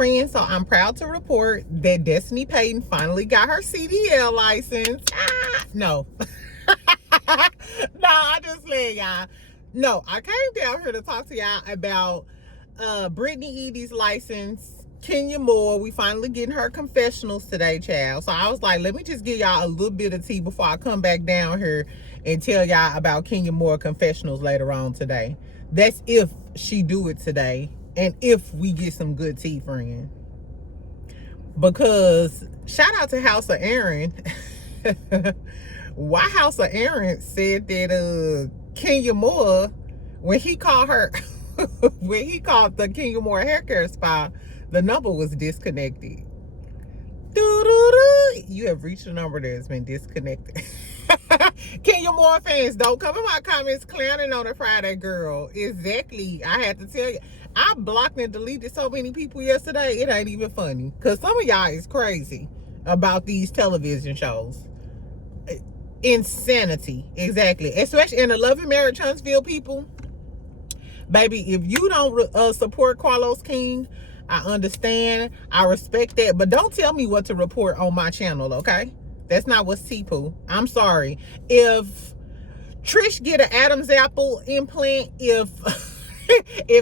friends, so I'm proud to report that Destiny Payton finally got her CDL license. No. No, I just let y'all. No, I came down here to talk to y'all about Britney Edy's license, Kenya Moore. We finally getting her confessionals today, child. So I was like, let me just give y'all a little bit of tea before I come back down here and tell y'all about Kenya Moore confessionals later on today. That's if she do it today and if we get some good tea, friend. Because shout out to House of Aaron. Why House of Aaron said that Kenya Moore, when he called her, when he called the Kenya Moore hair care spa, the number was disconnected. You have reached a number that has been disconnected. Kenya Moore fans, don't come in my comments clowning on a Friday, girl. Exactly. I had to tell you. I blocked and deleted so many people yesterday, it ain't even funny. Because some of y'all is crazy about these television shows. Insanity. Exactly. Especially in the Love and Marriage Huntsville people. Baby, if you don't support Carlos King, I understand. I respect that. But don't tell me what to report on my channel, okay? That's not what's T-Poo. I'm sorry. If Trish get an Adam's apple implant, if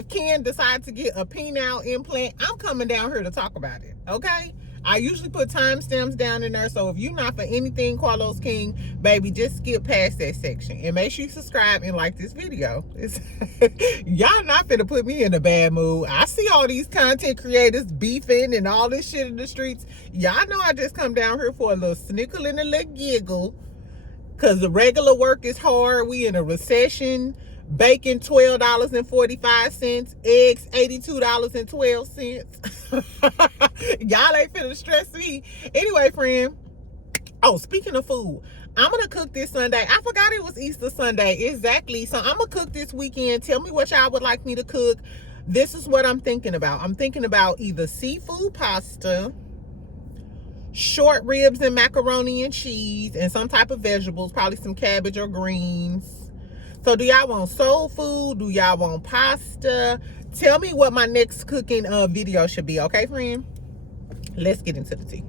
Ken decides to get a penile implant, I'm coming down here to talk about it, okay? I usually put timestamps down in there, so if you're not for anything Carlos King, baby, just skip past that section. And make sure you subscribe and like this video. Y'all not finna put me in a bad mood. I see all these content creators beefing and all this shit in the streets. Y'all know I just come down here for a little snickle and a little giggle. Because the regular work is hard. We in a recession. Bacon $12.45, eggs $82.12. Y'all ain't finna stress me. Anyway, friend. Oh, speaking of food, I'm gonna cook this Sunday. I forgot it was Easter Sunday. Exactly. So I'm gonna cook this weekend. Tell me what y'all would like me to cook. This is what I'm thinking about. I'm thinking about either seafood pasta, short ribs and macaroni and cheese, and some type of vegetables, probably some cabbage or greens. So do y'all want soul food? Do y'all want pasta? Tell me what my next cooking video should be, okay, friend? Let's get into the tea.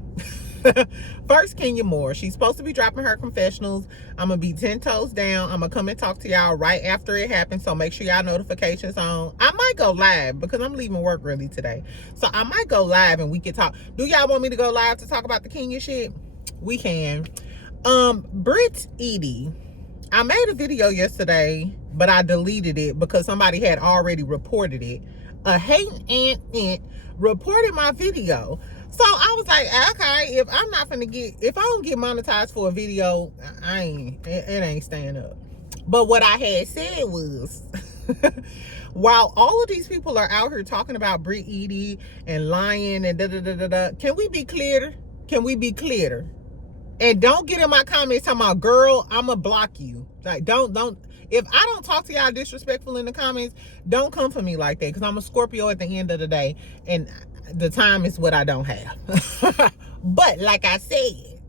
First, Kenya Moore. She's supposed to be dropping her confessionals. I'm going to be 10 toes down. I'm going to come and talk to y'all right after it happens, so make sure y'all notifications on. I might go live because I'm leaving work early today. So I might go live and we can talk. Do y'all want me to go live to talk about the Kenya shit? We can. Brit Edy. I made a video yesterday, but I deleted it because somebody had already reported it. A hating aunt reported my video. So I was like, okay, if I don't get monetized for a video, it ain't staying up. But what I had said was, while all of these people are out here talking about Brit Edy and lying and can we be clearer? Can we be clearer? And don't get in my comments talking about, girl, I'ma block you. Like, don't. If I don't talk to y'all disrespectful in the comments, don't come for me like that. Because I'm a Scorpio at the end of the day. And the time is what I don't have. But like I said,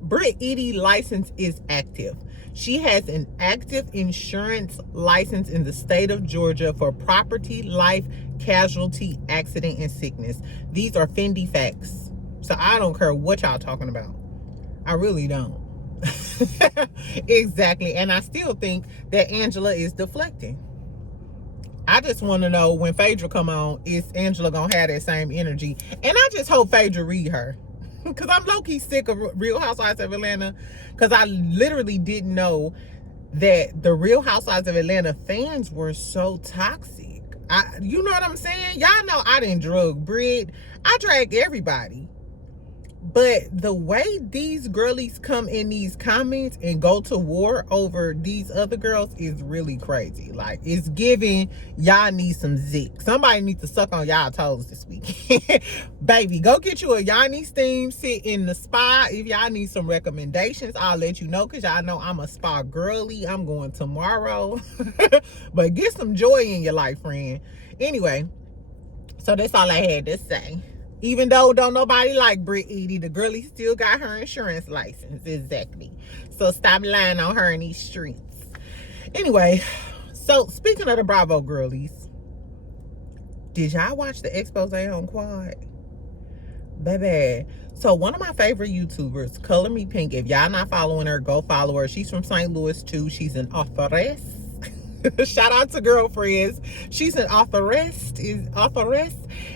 Brit Edy license is active. She has an active insurance license in the state of Georgia for property, life, casualty, accident, and sickness. These are Fendi facts. So I don't care what y'all talking about. I really don't. Exactly. And I still think that Angela is deflecting. I just want to know when Phaedra come on, is Angela going to have that same energy? And I just hope Phaedra read her. Because I'm low-key sick of Real Housewives of Atlanta. Because I literally didn't know that the Real Housewives of Atlanta fans were so toxic. You know what I'm saying? Y'all know I didn't drug Brit. I dragged everybody. But the way these girlies come in these comments and go to war over these other girls is really crazy. Like, it's giving y'all need some zik. Somebody needs to suck on y'all toes this week. Baby, go get you a Yanni steam, sit in the spa. If y'all need some recommendations, I'll let you know, because y'all know I'm a spa girly. I'm going tomorrow. But get some joy in your life, friend. Anyway, so that's all I had to say. Even though don't nobody like Brit Edy, the girlie still got her insurance license. Exactly. So stop lying on her in these streets. Anyway, so speaking of the Bravo girlies, Did y'all watch the expose on Quad? Baby. So one of my favorite YouTubers, Color Me Pink. If y'all not following her, go follow her. She's from St. Louis too. She's an authoress. Shout out to girlfriends. She's an authoress,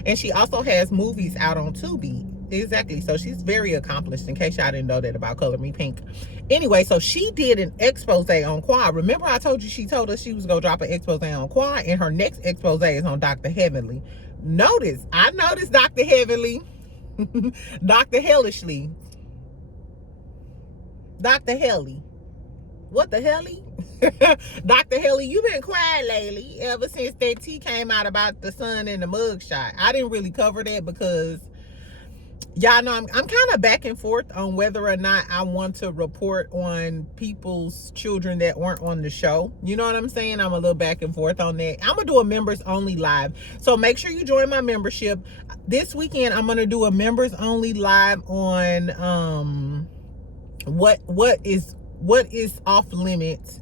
and she also has movies out on Tubi. Exactly. So she's very accomplished, in case y'all didn't know that about Color Me Pink. Anyway, so she did an expose on Quad. Remember I told you she told us she was going to drop an expose on Quad, and her next expose is on Dr. Heavenly. I noticed Dr. Heavenly. Dr. Hellishly. Dr. Helly. What the helly? Dr. Helly, you been quiet lately ever since that tea came out about the son and the mugshot. I didn't really cover that because y'all know I'm kind of back and forth on whether or not I want to report on people's children that weren't on the show. You know what I'm saying? I'm a little back and forth on that. I'm gonna do a members only live, so make sure you join my membership. This weekend I'm gonna do a members only live on what is off limits.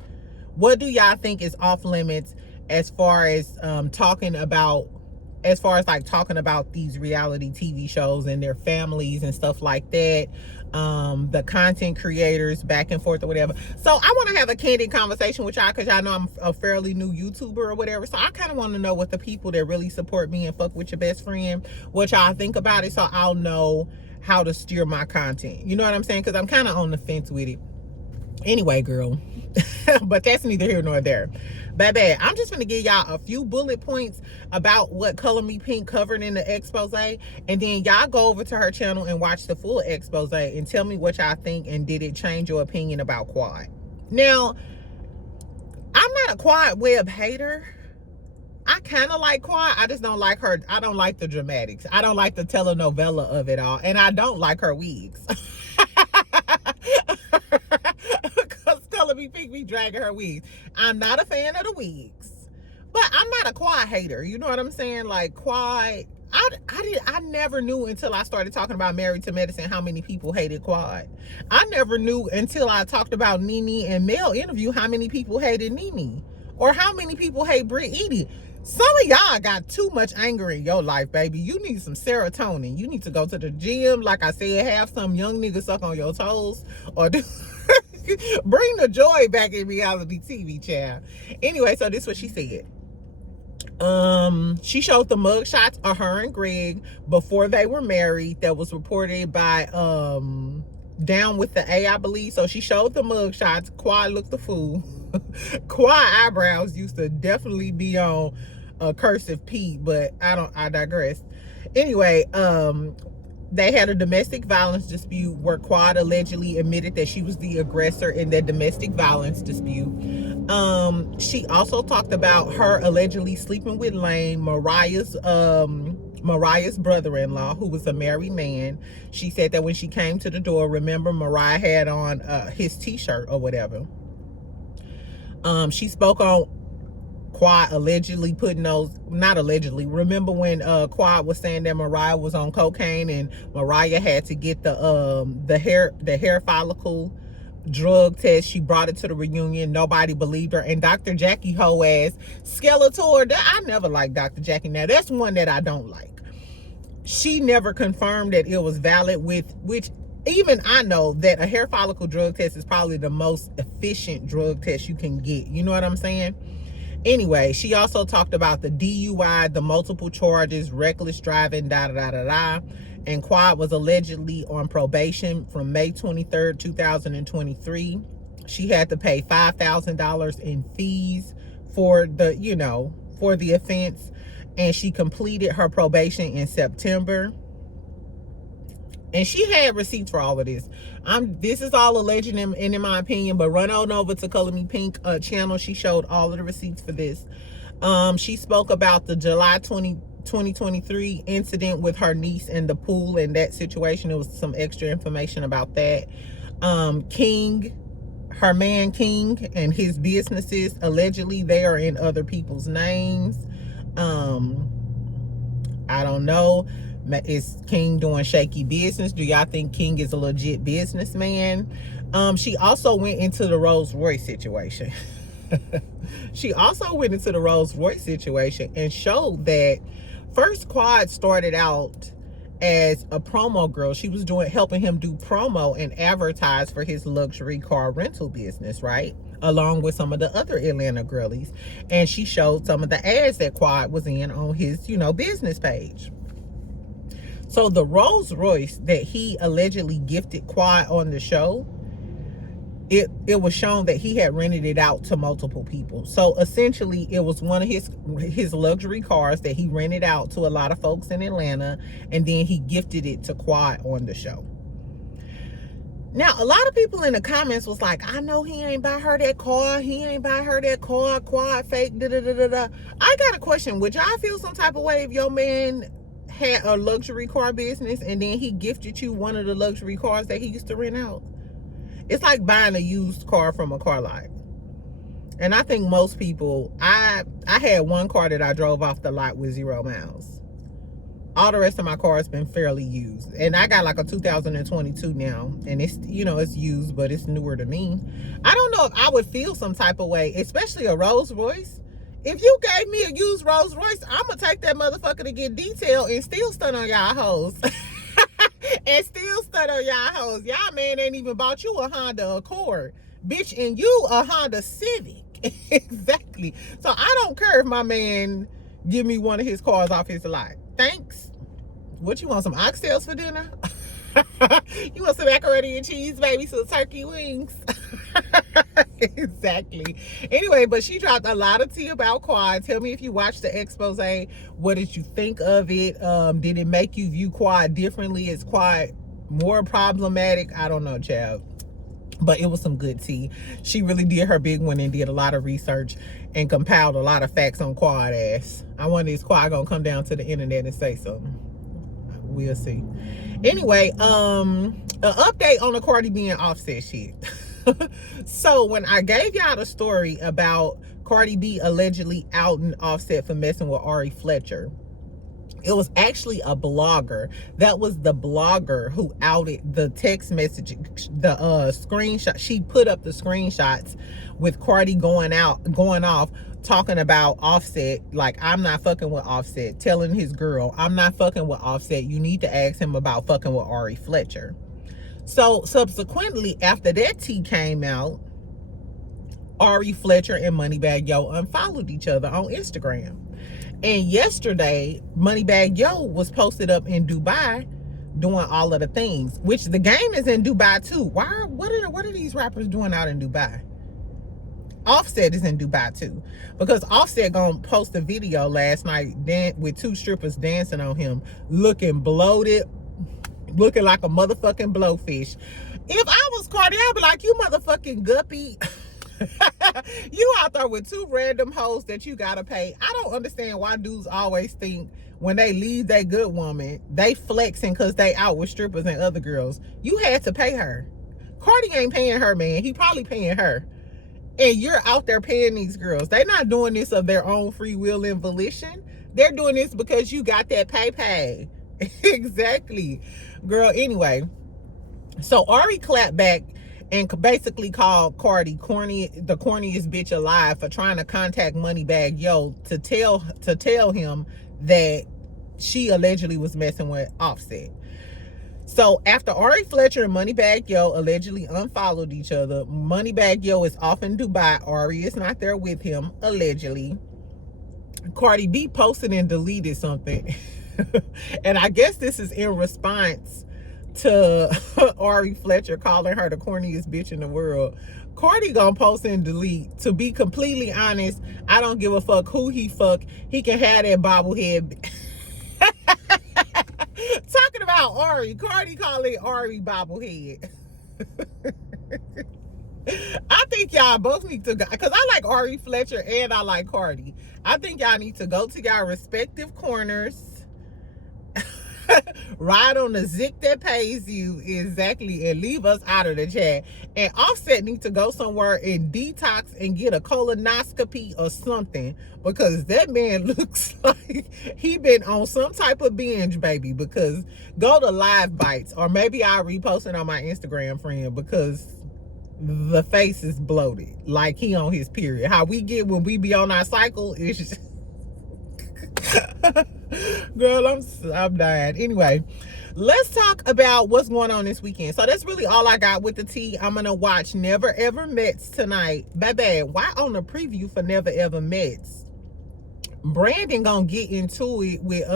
What do y'all think is off limits as far as talking about these reality TV shows and their families and stuff like that, the content creators back and forth or whatever. So I want to have a candid conversation with y'all, because y'all know I'm a fairly new YouTuber or whatever. So I kind of want to know what the people that really support me and fuck with your best friend, what y'all think about it, so I'll know how to steer my content. You know what I'm saying? Because I'm kind of on the fence with it. Anyway, girl, but that's neither here nor there. Baby, I'm just gonna give y'all a few bullet points about what Color Me Pink covered in the expose, and then y'all go over to her channel and watch the full expose and tell me what y'all think, and did it change your opinion about Quad. Now, I'm not a Quad Webb hater. I kind of like Quad. I just don't like her. I don't like the dramatics. I don't like the telenovela of it all, and I don't like her wigs. Because Color Me Pink be dragging her wigs. I'm not a fan of the wigs, but I'm not a Quad hater. You know what I'm saying? Like Quad, I never knew until I started talking about Married to Medicine how many people hated Quad. I never knew until I talked about Nene and Mel interview how many people hated Nene, or how many people hate Brit Edy. Some of y'all got too much anger in your life, baby. You need some serotonin. You need to go to the gym. Like I said, have some young nigga suck on your toes, or do bring the joy back in reality TV, child. Anyway, so this is what she said. She showed the mugshots of her and Greg before they were married. That was reported by Down with the A, I believe. So she showed the mugshots. Quad looked the fool. Quad eyebrows used to definitely be on a cursive P, but I digress. Anyway, they had a domestic violence dispute where Quad allegedly admitted that she was the aggressor in that domestic violence dispute. She also talked about her allegedly sleeping with Lane, Mariah's brother-in-law, who was a married man. She said that when she came to the door, remember, Mariah had on his t-shirt or whatever. She spoke on Quad allegedly putting those, not allegedly, remember when Quad was saying that Mariah was on cocaine and Mariah had to get the hair follicle drug test. She brought it to the reunion. Nobody believed her, and Dr. Jackie hoe ass Skeletor. I never liked Dr. Jackie. Now that's one that I don't like. She never confirmed that it was valid, which even I know that a hair follicle drug test is probably the most efficient drug test you can get. You know what I'm saying? Anyway, she also talked about the DUI, the multiple charges, reckless driving, and Quad was allegedly on probation from May 23rd, 2023. She had to pay $5,000 in fees for the offense, and she completed her probation in September. And she had receipts for all of this. This is all alleged in my opinion, but run on over to Color Me Pink channel. She showed all of the receipts for this. She spoke about the July 2023 incident with her niece in the pool and that situation. There was some extra information about that. King, her man King, and his businesses, allegedly they are in other people's names. I don't know. Is King doing shaky business? Do y'all think King is a legit businessman? She also went into the Rolls Royce situation. She also went into the Rolls Royce situation and showed that First, Quad started out as a promo girl. She was helping him do promo and advertise for his luxury car rental business, right? Along with some of the other Atlanta girlies. And she showed some of the ads that Quad was in on his, business page. So the Rolls Royce that he allegedly gifted Quad on the show, it was shown that he had rented it out to multiple people. So essentially, it was one of his luxury cars that he rented out to a lot of folks in Atlanta, and then he gifted it to Quad on the show. Now, a lot of people in the comments was like, I know he ain't buy her that car. He ain't buy her that car. Quad fake, da-da-da-da-da. I got a question. Would y'all feel some type of way if your man had a luxury car business and then he gifted you one of the luxury cars that he used to rent out? It's like buying a used car from a car lot. And I think most people, I had one car that I drove off the lot with 0 miles. All the rest of my car has been fairly used. And I got like a 2022 now. And it's, it's used, but it's newer to me. I don't know if I would feel some type of way, especially a Rolls Royce. If you gave me a used Rolls Royce, I'm going to take that motherfucker to get detailed and still stun on y'all hoes. And still stutter on y'all hoes. Y'all man ain't even bought you a Honda Accord, bitch, and you a Honda Civic. Exactly. So I don't care if my man give me one of his cars off his lot. Thanks. What you want, some oxtails for dinner? You want some macaroni and cheese, baby, some turkey wings? Exactly. Anyway, but she dropped a lot of tea about Quad. Tell me if you watched the expose. What did you think of it? Did it make you view Quad differently? Is Quad more problematic? I don't know, child. But it was some good tea. She really did her big one and did a lot of research and compiled a lot of facts on Quad ass. I wonder is Quad gonna come down to the internet and say something? We'll see. Anyway, an update on the Cardi B and Offset shit. So when I gave y'all the story about Cardi B allegedly outing Offset for messing with Ari Fletcher, it was actually a blogger. That was the blogger who outed the text message, the screenshot. She put up the screenshots with Cardi going off, talking about Offset, like, I'm not fucking with Offset, telling his girl, I'm not fucking with Offset. You need to ask him about fucking with Ari Fletcher. So subsequently, after that tea came out, Ari Fletcher and Moneybagg Yo unfollowed each other on Instagram. And yesterday, Moneybagg Yo was posted up in Dubai doing all of the things, which the game is in Dubai too. What are these rappers doing out in Dubai? Offset is in Dubai too, because Offset gonna post a video last night with 2 strippers dancing on him, looking bloated, looking like a motherfucking blowfish. If I was Cardi, I'd be like, you motherfucking guppy. You out there with 2 random hoes that you gotta pay. I don't understand why dudes always think when they leave that good woman, they flexing because they out with strippers and other girls. You had to pay her. Cardi ain't paying her, man. He probably paying her. And you're out there paying these girls. They're not doing this of their own free will and volition. They're doing this because you got that pay. Exactly. Girl, anyway. So Ari clapped back and basically called Cardi the corniest bitch alive for trying to contact Moneybagg Yo to tell him that she allegedly was messing with Offset. So after Ari Fletcher and Moneybagg Yo allegedly unfollowed each other, Moneybagg Yo is off in Dubai. Ari is not there with him, allegedly. Cardi B posted and deleted something. And I guess this is in response to Ari Fletcher calling her the corniest bitch in the world. Cardi gonna post and delete. To be completely honest, I don't give a fuck who he fuck. He can have that bobblehead. Talking about Ari, Cardi calling Ari bobblehead. I think y'all both need to go, because I like Ari Fletcher and I like Cardi. I think y'all need to go to y'all respective corners, ride on the zick that pays you, exactly, and leave us out of the chat. And Offset need to go somewhere and detox and get a colonoscopy or something, because that man looks like he been on some type of binge, baby. Because go to Live Bites, or maybe I'll repost it on my Instagram, friend, because the face is bloated like he on his period. How we get when we be on our cycle is just Girl, I'm dying. Anyway, let's talk about what's going on this weekend. So that's really all I got with the tea. I'm gonna watch Never Ever Mets tonight. Baby, why on the preview for Never Ever Mets? Brandon gonna get into it with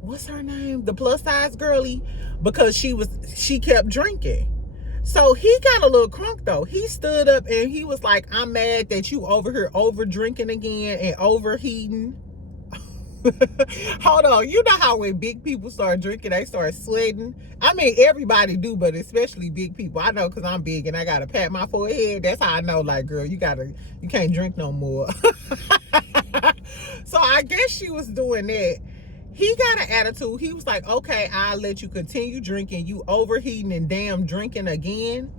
what's her name? The plus size girly, because she kept drinking. So he got a little crunk though. He stood up and he was like, I'm mad that you over here over drinking again and overheating. Hold on, you know how when big people start drinking, they start sweating? I mean, everybody do, but especially big people. I know because I'm big and I gotta pat my forehead. That's how I know, like, girl, you can't drink no more. So I guess she was doing that. He got an attitude. He was like, okay, I'll let you continue drinking. You overheating and damn drinking again.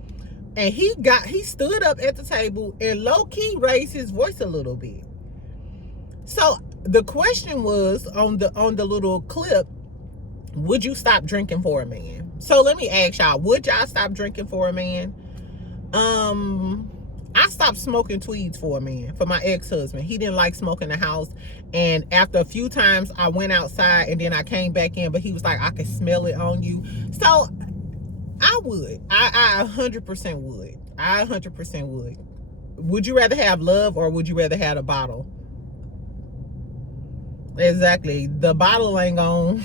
And he stood up at the table and low-key raised his voice a little bit. So the question was on the little clip, would you stop drinking for a man? So let me ask y'all, would y'all stop drinking for a man? I stopped smoking tweeds for a man, for my ex-husband. He didn't like smoking in the house. And after a few times, I went outside and then I came back in, but he was like, I can smell it on you. So I would. I 100% would. I 100% would. Would you rather have love or would you rather have a bottle? Exactly. The bottle ain't gonna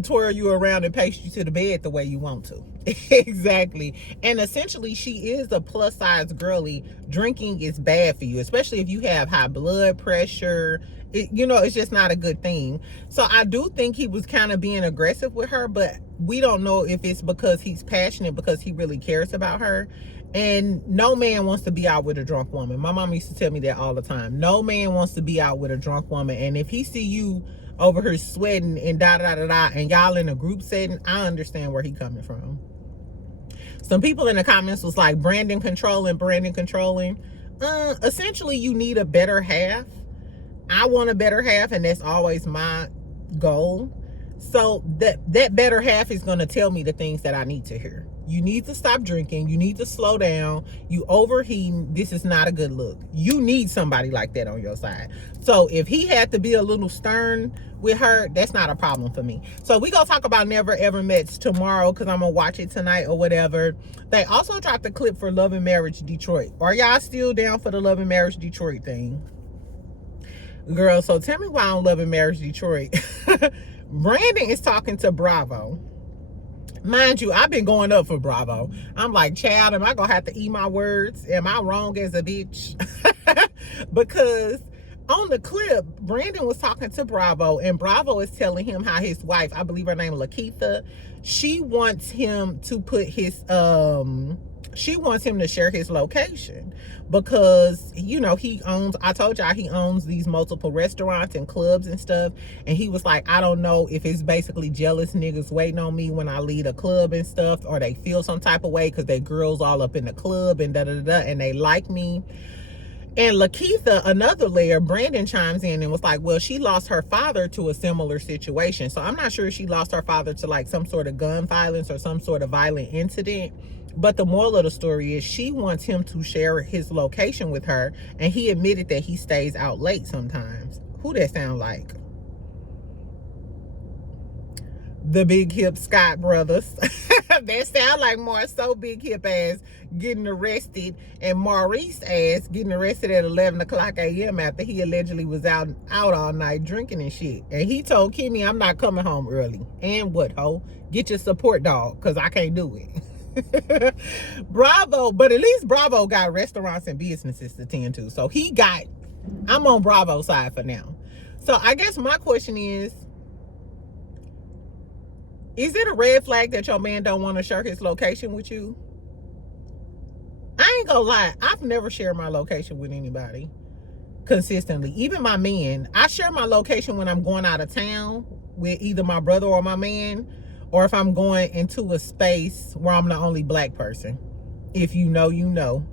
twirl you around and pace you to the bed the way you want to. Exactly. And essentially, she is a plus size girly. Drinking is bad for you, especially if you have high blood pressure. It's just not a good thing. So I do think he was kind of being aggressive with her, but we don't know if it's because he's passionate, because he really cares about her. And no man wants to be out with a drunk woman. My mom used to tell me that all the time. No man wants to be out with a drunk woman. And if he see you over here sweating and and y'all in a group setting, I understand where he coming from. Some people in the comments was like, Brandon controlling. Essentially, you need a better half. I want a better half, and that's always my goal. So that better half is going to tell me the things that I need to hear. You need to stop drinking. You need to slow down. You overheating. This is not a good look. You need somebody like that on your side. So if he had to be a little stern with her, that's not a problem for me. So we gonna talk about Never Ever Mets tomorrow, because I'm gonna watch it tonight or whatever. They also dropped a clip for Love and Marriage Detroit. Are y'all still down for the Love and Marriage Detroit thing? Girl, so tell me why I'm loving Marriage Detroit. Brandon is talking to Bravo. Mind you, I've been going up for Bravo. I'm like, child, am I gonna have to eat my words? Am I wrong as a bitch? Because on the clip, Brandon was talking to Bravo, and Bravo is telling him how his wife, I believe her name is Lakeitha, she wants him to put his she wants him to share his location, because I told y'all he owns these multiple restaurants and clubs and stuff. And he was like, I don't know if it's basically jealous niggas waiting on me when I lead a club and stuff, or they feel some type of way because they girls all up in the club and and they like me. And Lakeitha, another layer, Brandon chimes in and was like, well, she lost her father to a similar situation. So I'm not sure if she lost her father to like some sort of gun violence or some sort of violent incident. But the moral of the story is she wants him to share his location with her. And he admitted that he stays out late sometimes. Who that sound like? The Big Hip Scott brothers. That sound like Marsau Big Hip ass getting arrested, and Maurice ass getting arrested at 11 o'clock a.m. after he allegedly was out all night drinking and shit. And he told Kimmy, I'm not coming home early. And what, ho? Get your support dog, because I can't do it. Bravo, but at least Bravo got restaurants and businesses to tend to. So I'm on Bravo's side for now. So I guess my question is it a red flag that your man don't want to share his location with you? I ain't gonna lie, I've never shared my location with anybody consistently. Even my man, I share my location when I'm going out of town with either my brother or my man, or if I'm going into a space where I'm the only black person. If you know, you know.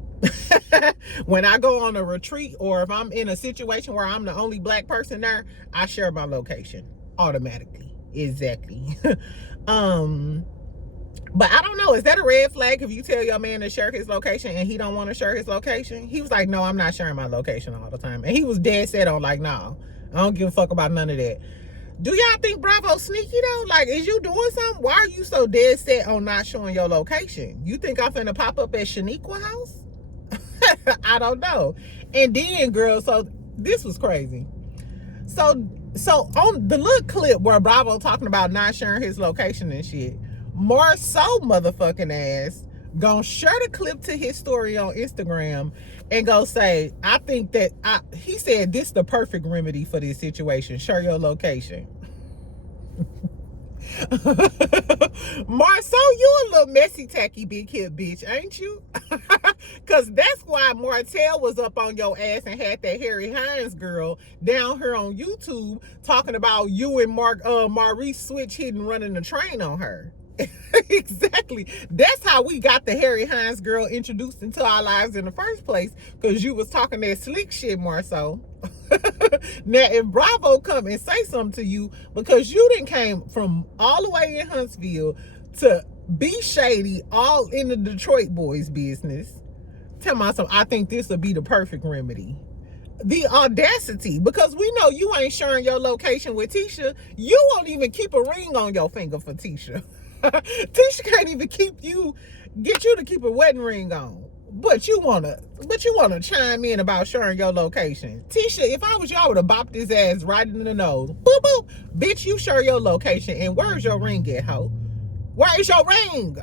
When I go on a retreat, or if I'm in a situation where I'm the only black person there, I share my location automatically. Exactly. But I don't know. Is that a red flag if you tell your man to share his location and he don't want to share his location? He was like, no, I'm not sharing my location all the time. And he was dead set on like, no, I don't give a fuck about none of that. Do y'all think Bravo sneaky though? Like, is you doing something? Why are you so dead set on not showing your location? You think I'm finna pop up at Shaniqua house? I don't know. And then, girl, so this was crazy. So on the little clip where Bravo talking about not sharing his location and shit, Marsau motherfucking ass gonna share the clip to his story on Instagram and go say, I think that he said this the perfect remedy for this situation. Share your location. Marsau, you a little messy, tacky, big hip bitch, ain't you? Because that's why Martell was up on your ass and had that Harry Hines girl down here on YouTube talking about you and Maurice switch hitting running the train on her. Exactly. That's how we got the Harry Hines girl introduced into our lives in the first place, because you was talking that slick shit, Marsau. Now, if Bravo come and say something to you because you didn't came from all the way in Huntsville to be shady all in the Detroit boys business, tell myself, I think this would be the perfect remedy. The audacity, because we know you ain't sharing your location with Tisha. You won't even keep a ring on your finger for Tisha. Tisha can't even get you to keep a wedding ring on. But you wanna chime in about sharing your location. Tisha, if I was you, I would have bopped his ass right in the nose. Boop boop. Bitch, you share your location. And where's your ring at, ho? Where's your ring?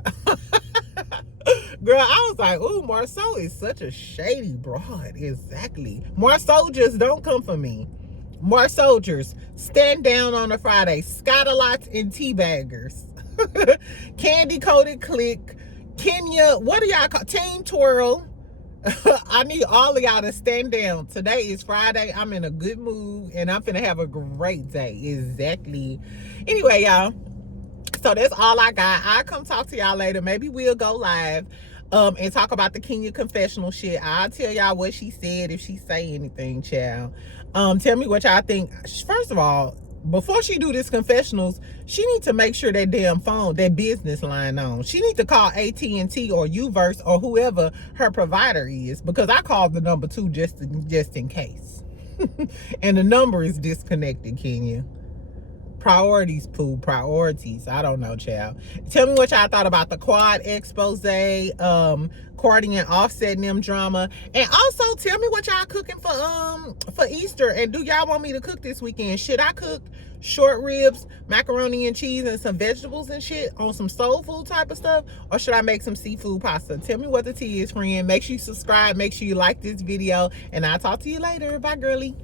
Girl, I was like, ooh, Marsau is such a shady broad. Exactly. Marsauers don't come for me. Marsauers, stand down on a Friday. Scotalots and teabaggers. Candy coated click. Kenya, what do y'all call Team Twirl? I need all of y'all to stand down. Today is Friday. I'm in a good mood and I'm finna have a great day. Exactly. Anyway, y'all, so that's all I got. I'll come talk to y'all later. Maybe we'll go live and talk about the Kenya confessional shit. I'll tell y'all what she said if she say anything, child. Tell me what y'all think. First of all, before she do this confessionals, she need to make sure that damn phone, that business line on. She need to call AT&T or Uverse or whoever her provider is, because I called the number 2 just in case. And the number is disconnected, Kenya. Priorities, Pooh. Priorities. I don't know, child. Tell me what y'all thought about the quad expose, Cardi and Offset and them drama. And also tell me what y'all cooking for Easter. And do y'all want me to cook this weekend? Should I cook short ribs, macaroni and cheese, and some vegetables and shit on some soul food type of stuff? Or should I make some seafood pasta? Tell me what the tea is, friend. Make sure you subscribe. Make sure you like this video. And I'll talk to you later. Bye, girly.